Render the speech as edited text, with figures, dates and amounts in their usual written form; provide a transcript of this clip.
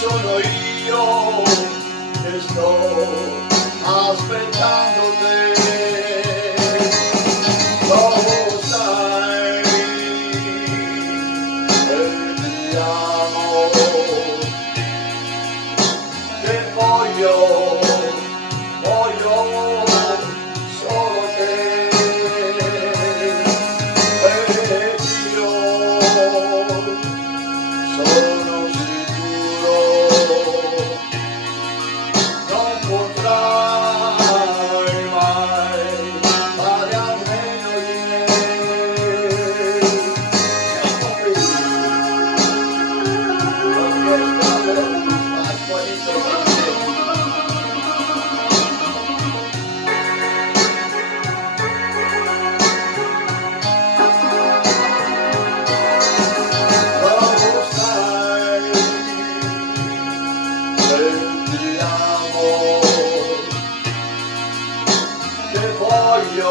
sono io che sto aspettando te. Lo sai, e ti amo, che voglio solo te. Ed io sono sicuro non potrai mai fare a meno di me. Lo sai, e ti amo, che voglio